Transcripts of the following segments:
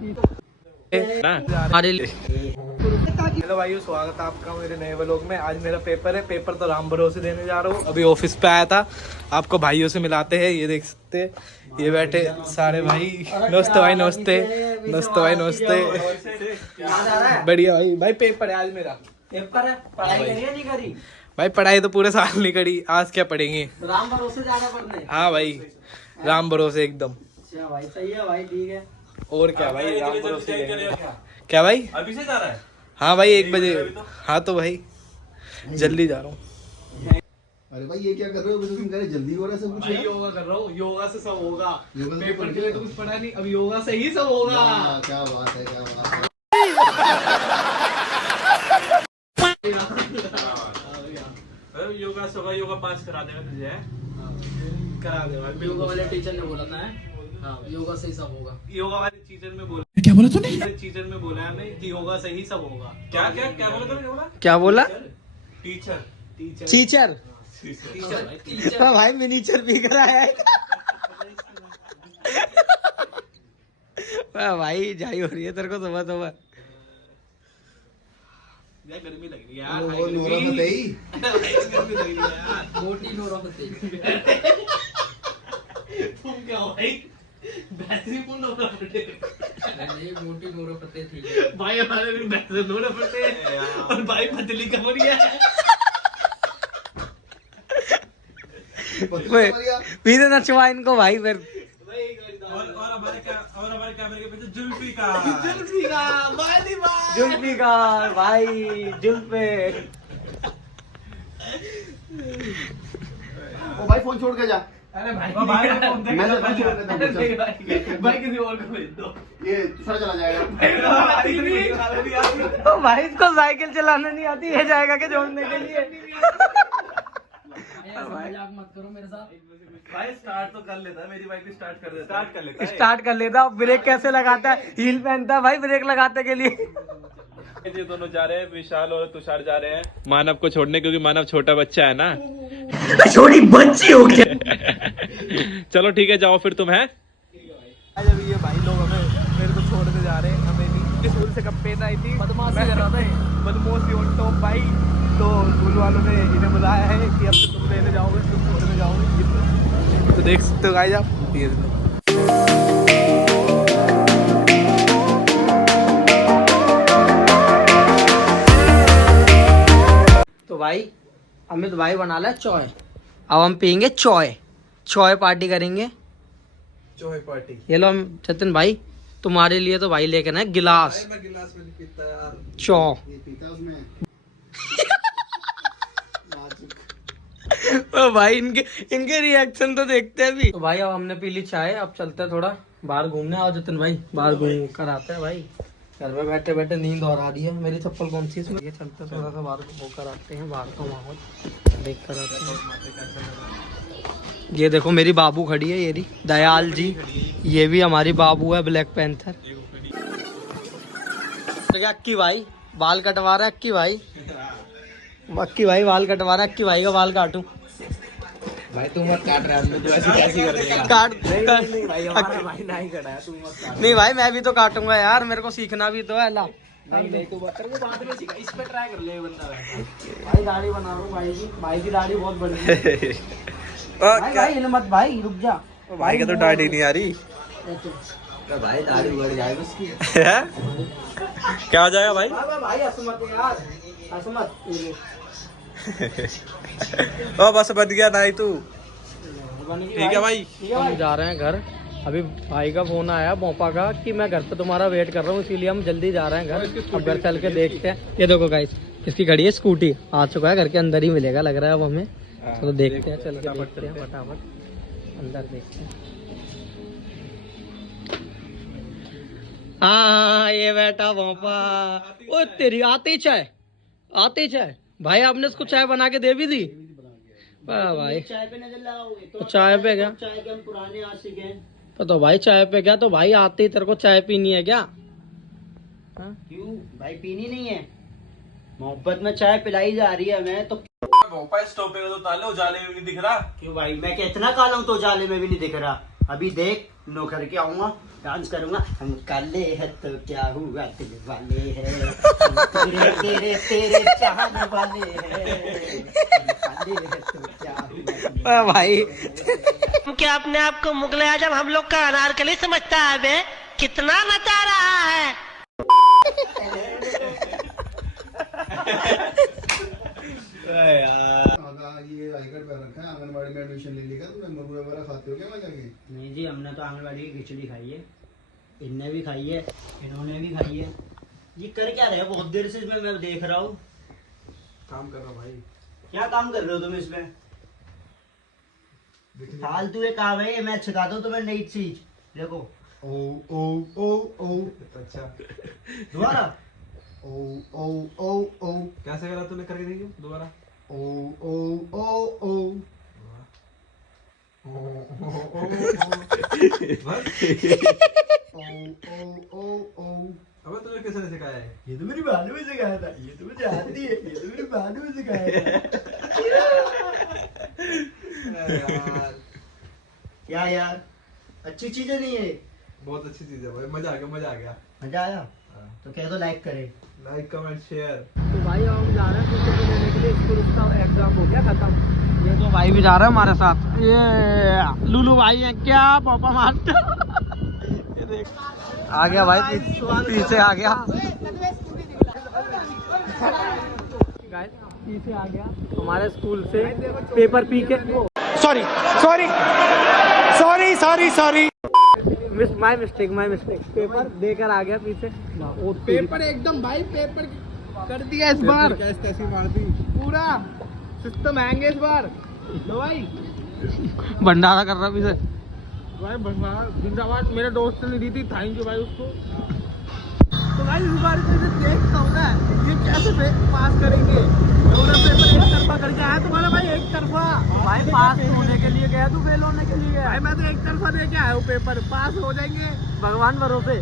Hello भाइयों, स्वागत है आपका मेरे नए व्लॉग में। आज मेरा पेपर है, पेपर तो राम भरोसे देने जा रहा हूँ। अभी ऑफिस पे आया था, आपको भाइयों से मिलाते हैं। ये देख सकते हैं, ये बैठे सारे भाई। नमस्ते भाई, नमस्ते नमस्ते भाई, नमस्ते। बढ़िया भाई। भाई पेपर है आज मेरा। पेपर है, पढ़ाई करी या नहीं करी? भाई पढ़ाई तो पूरे साल नहीं करी, आज क्या पढ़ेंगे। राम भरोसे जाना पड़ने। हाँ भाई, राम भरोसे एकदम। अच्छा भाई, सही है भाई, ठीक है। और क्या भाई, राम भरोसे क्या भाई। अभी से जा रहा है? हाँ भाई 1 बजे। हाँ तो भाई जल्दी जा रहा हूँ। अरे भाई ये क्या कर रहे हो? तुम कह रहे जल्दी हो रहा है सब कुछ। भाई योगा कर रहा हूँ, योगा से सब होगा। योगा से पेपर के लिए तो कुछ पढ़ा नहीं, अब योगा से ही सब होगा। क्या बात है, क्या बात है। योगा सुबह योगा 5 करा देगा तुझे। करा दे भाई। योगा वाले टीचर ने बोला था हाँ, योगा से ही सब होगा। योगा वाले टीचर में बोला, क्या बोला तूने? टीचर में बोला है हमें कि योगा से ही सब होगा। क्या क्या क्या बोला तूने? क्या बोला? क्या बोला? टीचर। Teacher teacher. टीचर भाई मिनीचर भी कराया है। भाई जाई हो रही है तेरे को सुबह सुबह। गर्मी लग रही है यार। वो नूरा फतेही। गर्मी लग रही है यार। मोटी नूरा फतेही। तुम क्या हो भाई? बेहतरीन कौन नूरा फतेही? नहीं, मोटी नूरा फतेही ठीक है। भाई हमारे भी बेहतरीन नूरा फतेही और भाई पतली कमरिया है। पीने न छुआ इनको भाई फिर। और हमारे कैमरे के पीछे जुल्फिकार। जुल्फिकार भाई, जुल्फे। ओ भाई फोन छोड़ के जा। अरे भाई भाई मैं तो फोन छोड़ के भाई किसी और को भेज दो। ये दूसरा चला जाएगा। तो भाई इसको साइकिल चलाना नहीं आती है, जाएगा के जोड़ने के लिए। मजाक मत करो मेरे साथ। भाई स्टार्ट तो कर लेता है, मेरी बाइक भी स्टार्ट कर देता है। स्टार्ट कर लेता, ब्रेक कैसे लगाता है? हील पहनता है भाई ब्रेक लगाने के लिए। ये दोनों जा रहे हैं, विशाल और तुषार जा रहे हैं मानव को छोड़ने, क्योंकि मानव छोटा बच्चा है ना। छोटी बच्ची हो क्या? चलो ठीक है, जाओ फिर तुम है। जब ये भाई लोग हमें मेरे को छोड़ के जा रहे हैं, हमें भी स्कूल से कब पेन आई थी, बदमाशी कर रहा था। बदमाशी ऑन टॉप भाई। तो स्कूल वालों ने इन्हें बुलाया है कि अब से तुम लेने जाओगे, तुम छोड़ के जाओगे। तो देख सकते हो गाइस आप। तो भाई अमित भाई बना ला चाय। अब हम पियेंगे चाय, चाय पार्टी करेंगे। चाय पार्टी। ये लो हम सचिन भाई, तुम्हारे लिए तो भाई लेके ना गिलास। मैं गिलास में नहीं पीता यार। चाय ये पीता है उसमें। ओ भाई इनके रिएक्शन तो देखते हैं अभी। तो भाई अब हमने पी ली चाय, अब चलते हैं थोड़ा बाहर घूमने। आओ जतिन भाई, बाहर घूम कर आते हैं भाई। घर में बैठे बैठे नींद और आ रही है। मेरी चप्पल कौन सी है इसमें? ये चलते थोड़ा सा बाहर होकर आते हैं, बाहर का माहौल देख कर आते हैं। ये देखो मेरी बाबू खड़ी है, ये रही दयाल जी। ये भी हमारी बाबू है, ब्लैक पैंथर। अक्की भाई बाल कटवा रहा है। अक्की भाई बाल कटवा रहा है। अक्की भाई का बाल काटूं? भाई तू मत काट रहा है, तो ऐसी कैसी कर देगा? काट नहीं भाई, हमारा भाई नहीं कटा है, तू मत काट। नहीं भाई मैं भी तो काटूंगा यार, मेरे को सीखना भी तो है। ला नहीं तू मत कर, वो बाद में सीखा। इस पे ट्राई कर ले बंदा। भाई दाढ़ी बना रहा हूँ भाई की। भाई की दाढ़ी बहुत बड़ी है। भाई हिल मत भाई, रुक जा। भाई का तो दाढ़ी नहीं आ रही। भाई दाढ़ी बढ़ जाएगी उसकी। क्या हो जाएगा भाई? भाई हंस मत यार, हंस मत। ओ बस बन गया नहीं तू। ठीक है भाई, हम जा रहे हैं घर। अभी भाई का फोन आया मोपा का कि मैं घर पे तुम्हारा वेट कर रहा हूँ, इसीलिए हम जल्दी जा रहे हैं घर। अब घर चल के देखते हैं। ये देखो गाइस, इसकी गाड़ी है स्कूटी, आ चुका है, घर के अंदर ही मिलेगा लग रहा है अब हमें। चलो देखते हैं, चल के देखते हैं फटाफट अंदर देखते हैं। हाँ ये बैठा मोपा। ओ तेरी आती चाय भाई, आपने इसको चाय बना के दे भी दी? भाई चाय पे नजर लगाओगे तो चाय पे क्या? चाय के हम पुराने आशिक हैं। तो भाई चाय पे क्या? तो भाई आते ही तेरे को चाय पीनी है क्या? क्यों भाई, पीनी नहीं है? मोहब्बत में चाय पिलाई जा रही है। मैं तो स्टॉप पे तो ताले उजाले में नहीं दिख रहा। क्यों भाई, मैं कितना काला हूँ तो उजाले में भी नहीं दिख रहा। अभी देख नौकर के आऊंगा, डांस करूंगा। हम काले हैं तो क्या हुआ, दिल वाले हैं, हम तेरे तेरे तेरे चाहने वाले हैं, हम काले हैं तो क्या हुआ। भाई क्या अपने आप को मुगल आजम हम लोग का अनारकली समझता है बे? कितना नचा रहा है। ये आई कार्ड पे रखा है, आंगनबाड़ी में एडमिशन ले लेगा। तुमने मुर्गा वगैरह खाते हो क्या वहाँ जाके? नहीं जी, हमने तो आंगनबाड़ी की खिचड़ी खाई है, इनने भी खाई है, इन्होंने भी खाई है। ये कर क्या रहे हो? बहुत देर से इसमें मैं देख रहा हूँ। काम कर रहा भाई। क्या काम कर रहे हो तुम इसमें? फालतू ये काम है ये। मैं सिखाता हूँ तुम्हें नई चीज। देखो ओ ओ ओ ओ। अच्छा दोबारा ओ ओ ओ ओ। कैसे करा तूने, करके देखिए दोबारा। ओ ओ ओ ओ। अबे तुझे किसने सिखाया है? ये तो मेरी बहनों में सिखाया था, ये तो मुझे आती है, ये तो मेरी बहनों में सिखाया था। क्या यार, अच्छी चीजें नहीं है? बहुत अच्छी चीज है भाई, मजा आ गया, मजा आ गया। मजा आया तो कह दो लाइक करे। Like comment share. तो भाई अब हम जा रहे हैं टीचर को लेने के लिए, स्कूल उसका एग्जाम हो गया खत्म। ये तो भाई भी जा रहा है हमारे साथ, ये लुलू भाई है क्या, पापा मास्टर। ये देख आ गया भाई, पीछे आ गया, पीछे आ गया हमारे स्कूल से पेपर पी के। Sorry sorry sorry sorry sorry, my mistake paper देकर आ गया पीछे। पेपर एकदम भाई, पेपर कर दिया इस बार, कैसी मार दी, पूरा सिस्टम हैंग है इस बार। लो भाई भंडारा कर रहा पीछे भाई, जिंदाबाद। मेरे दोस्त ने दी थी, थैंक यू भाई उसको। तो भाई इस बार देखता हूँ ना ये कैसे पास करेंगे। पूरा पेपर एक तरफा करके आया तुम्हारा भाई, एक तरफा। भाई पास होने के लिए गया, तू फेल होने के लिए गया? भाई मैं तो एक तरफा दे के आया हूँ पेपर, पास हो जाएंगे भगवान भरोसे।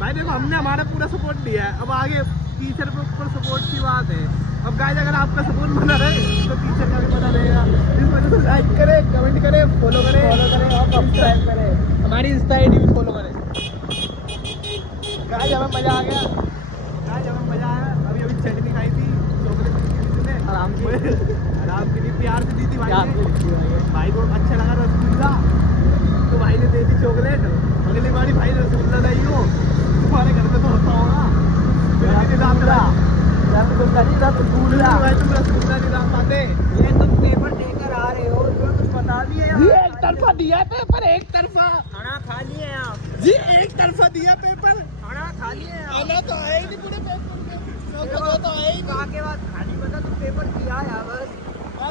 भाई। देखो हमने हमारा पूरा सपोर्ट दिया है, अब आगे टीचर के ऊपर सपोर्ट की बात है। अब गाइस अगर आपका सपोर्ट बना रहे तो टीचर का भी पता रहेगा। इस वजह से लाइक करे, कमेंट करे, फॉलो करे और सब्सक्राइब करे, हमारी इंस्टा आईडी भी फॉलो करे। गाइस हमें मजा आ गया, अभी चटनी खाई थी, चॉकलेट ने आराम की नहीं, प्यार से दी थी भाई ने। भाई को अच्छा लगा रसगुल्ला, तो भाई ने दे दी चॉकलेट। अगली बारी भाई रसगुल्ला नहीं हो, तुम्हारे घर में तो होता होगा रसगुल्ला नहीं रहा पाते। ये तुम पेपर देकर आ रहे हो, जो कुछ बता दिए ये एक तरफा दिया पेपर, एक तरफा। खाना खा लिए आप जी एक तरफा दिया पेपर, खाना खा लिए आप। आना तो आया ही नहीं पूरे पेपर में, तो आया ही कहा के बाद खाली बता, तुम पेपर दिया है बस।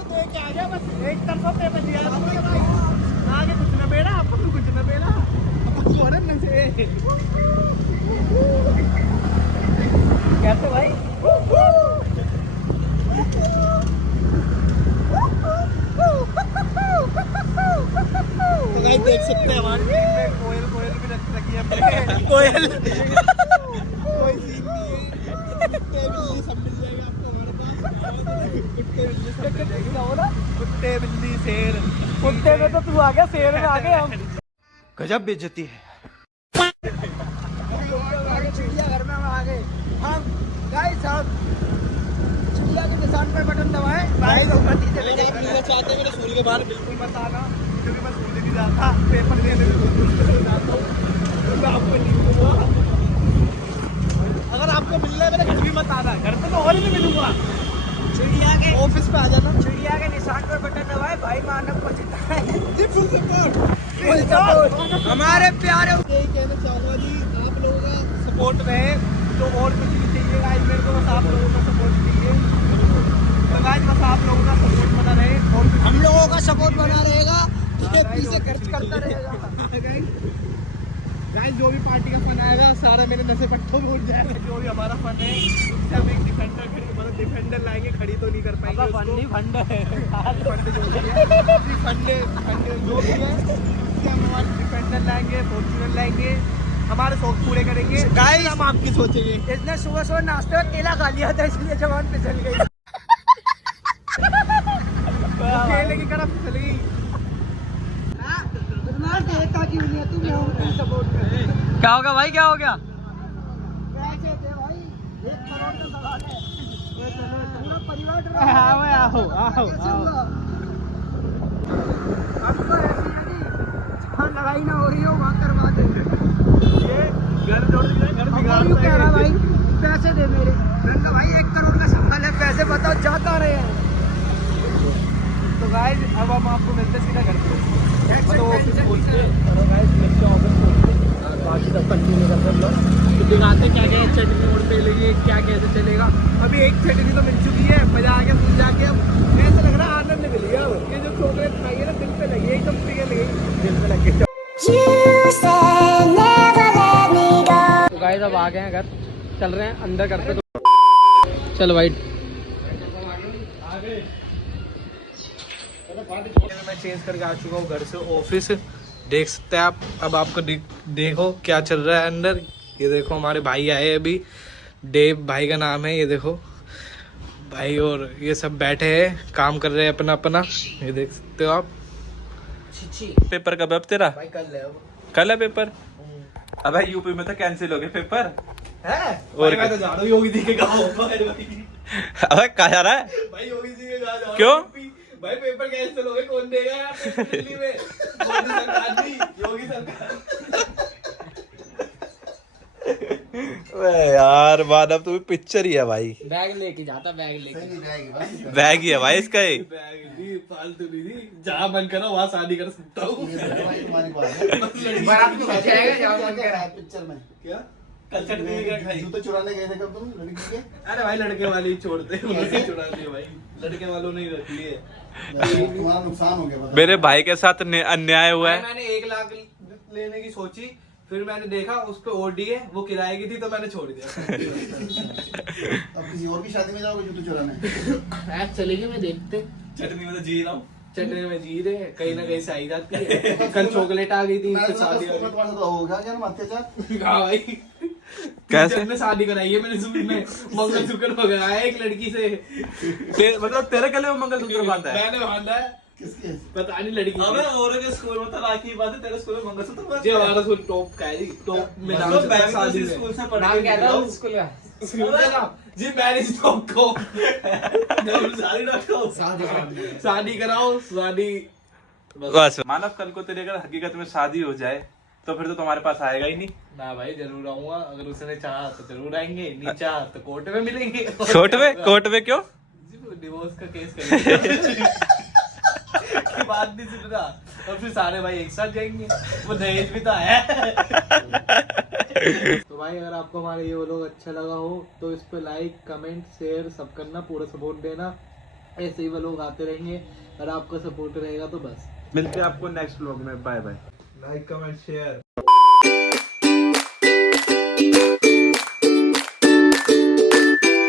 तो क्या आ गया, बस एक तरफा पेपर दिया भाई। आगे कुछ न बेड़ा, आपको तो कुछ न बेड़ा, कैसे भाई? तो गाइस देख सकते हैं हमारी टीम में कोयल भी रखी है हमने। कोयल कोई सीन नहीं है, कुत्ते बिल्ली सब मिल जाएगा आपको हमारे पास। कुत्ते बिल्ली सब मिल जाएगा, कुत्ते बिल्ली शेर। कुत्ते में तो तू आ गया, शेर में आ गए हम। गजब बेइज्जती है। चिड़ियाघर में हम आ गए। हम गाइस हम चिड़िया के निशान पर बटन दबाएं, भाई लोग चले जाएंगे। मिलना चाहते हैं मेरे स्कूल के बाहर, बिल्कुल मत आना, क्योंकि मैं स्कूल नहीं जाता, पेपर देने जाता हूँ। आपको नहीं मिलूंगा, अगर आपको मिलना है मेरे घर भी मत आना, घर पे तो और नहीं मिलूंगा। चिड़िया के ऑफिस पे आ जाना। चिड़िया के निशान पर बटन दबाएं, भाई मानव को जिताएं। जी फुल सपोर्ट। हमारे प्यारे यही कहना चाहूँगा जी, आप लोगों का सपोर्ट रहे तो और कुछ नहीं चाहिए गाइस, मेरे को बस आप लोगों का सपोर्ट चाहिए। तो गाइस बस आप लोगों का सपोर्ट बना रहे और हम लोगों का सपोर्ट बना रहेगा, ये पीछे खर्च करता रहेगा। गाइस जो भी पार्टी का फन आएगा सारा मेरे नशे पट्टों में उड़ जाएगा। जो भी हमारा फन है उससे हम एक डिफेंडर लाएंगे, खड़ी तो नहीं कर पाएंगे उसको। फंड है फंड जो भी है जी, फंडे जो भी है उससे हम हमारे डिफेंडर लाएंगे, फॉर्च्यूनर लाएंगे, हमारे शौक पूरे करेंगे। गाइस हम आपकी सोचेंगे। इसने सुबह सुबह नाश्ते में केला खा लिया था, इसलिए जवान फिसल गई। केले की तरफ फिसल गई। क्या होगा भाई, क्या हो गया? पैसे दे भाई, 1 करोड़ का सवाल है। पूरा परिवार डरा आओ आओ आओ कैसे आओ। होगा? आपको ऐसी यदि जहाँ लड़ाई ना हो रही हो वहाँ करवा दे। घर जोड़ दिया, घर अब यूँ कह रहा भाई पैसे दे मेरे। मैंने कहा भाई 1 करोड़ का सवाल है, पैसे बताओ जाता रहे हैं। तो गाइस अब हम आपको मिलते हैं सीधा घर पे। मतलब ऑफिस खोल के चलो गाइस मिलते हैं ऑफिस में। बाकी सब कंटिन्यू करते हैं लोग, तो दिखाते हैं क्या क्या चटनी मोड़ पे लगी, क्या कैसे चलेगा। अभी एक चटनी तो मिल चुकी है, मजा आ गया फूल जाके। अब ऐसा लग रहा है आनंद मिल गया। अब ये जो चॉकलेट खाई है ना दिल पे लगी, एकदम पिघल गई, दिल पे लग गई। तो गाइस अब आ गए हैं घर, चल रहे हैं अंदर करते। चलो भाई मैं चेंज करके आ चुका हूँ घर से ऑफिस। देख सकते हैं आप। अब आपको देखो क्या चल रहा है अंदर। ये देखो हमारे भाई आए अभी, देव भाई का नाम है। ये देखो भाई, और ये सब बैठे हैं काम कर रहे हैं अपना अपना। ये देख सकते हो आप। पेपर कब है अब तेरा? भाई कल है अब। कल है पेपर? अब भाई यूपी में तो कैंसिल हो गए पेपर। है और मैं तो जा रहा हूँ योगी जी के गाँव। अबे कहाँ जा रहा है? भाई योगी जी के गाँव जा रहा हूँ। क्यों? भाई पेपर कैंसिल हो गए, कौन देगा यार पेपर दिल्ली में? मोदी सरकार नहीं, योगी सरकार। यार मानव तुम्हें पिक्चर ही है भाई। बैग लेके जाता, बैग लेके। नहीं जाएगी भाई। बैग ही है भाई इसका ही। बैग नहीं, फालतू नहीं थी। जहाँ मन करो वहाँ शादी कर सकता हूँ। भाई तुम्हारी बात है। बारात में हो जाएगा, जहाँ मन क्या करे। है पिक्चर में? क्या कल चटनी क्या खाई? जूते चुराने गए थे कब तुम लड़की के? अरे भाई लड़के वाले ही छोड़ते हैं, उन्होंने चुरा लिए भाई। लड़के वालों ने ही रख लिए। तुम्हारा नुकसान हो गया पता। मेरे भाई के साथ अन्याय हुआ है। मैंने 1 लाख लेने की सोची, फिर मैंने देखा उस पे ओडी है, वो किराए की थी, तो मैंने छोड़ दिया। अब किसी और की शादी में जाओगे जूते चुराने? ऐप चलेगी, मैं देखते। चटनी में तो जी रहा हूँ, चटनी में जी रहे, कहीं ना कहीं से आई जाती है। कल चॉकलेट आ गई थी, मैं इससे तो शादी स्कूल में तुम्हारे साथ हो गया क्या ना अत्याचार? हाँ भाई। कैसे? टीचर ने शादी कराई है मैंने स्कूल में, मंगलसूत्र हो गया है एक लड़की से। मतलब तेरे गले में मंगलसूत्र बांधा है? मैंने बांधा है, किसके? पता नहीं लड़की से। अबे और के स्कूल में तो राखी की बात है, तेरे स्कूल में मंगलसूत्र बांधा जी हमारा स्कूल टॉप का है जी, टॉप में नाम मतलब चलता है मैं भी शादी तो में। स्कूल से पढ़ नाम के क्या था निकला हूँ। उस स्कूल का? स्कूल का नाम जी मैरिज टॉप को। शादी कराओ, शादी। बस मानव कल को तेरे अगर हकीकत में शादी हो जाए तो फिर तो तुम्हारे पास आएगा ही नहीं। ना भाई जरूर आऊंगा, अगर उसने चाहा तो जरूर आएंगे, नहीं चाहा तो कोर्ट में मिलेंगे। कोर्ट में क्यों? डिवोर्स का केस करेंगे। की बात नहीं सुन रहा, और फिर सारे भाई एक साथ जाएंगे, वो दहेज भी तो है। तो भाई अगर आपको हमारे ये व्लॉग अच्छा लगा हो तो इस पे लाइक कमेंट शेयर सब करना, पूरा सपोर्ट देना। ऐसे ही व्लॉग आते रहेंगे, अगर आपका सपोर्ट रहेगा तो बस। मिलते हैं आपको नेक्स्ट व्लॉग में। Bye bye. Like comment share.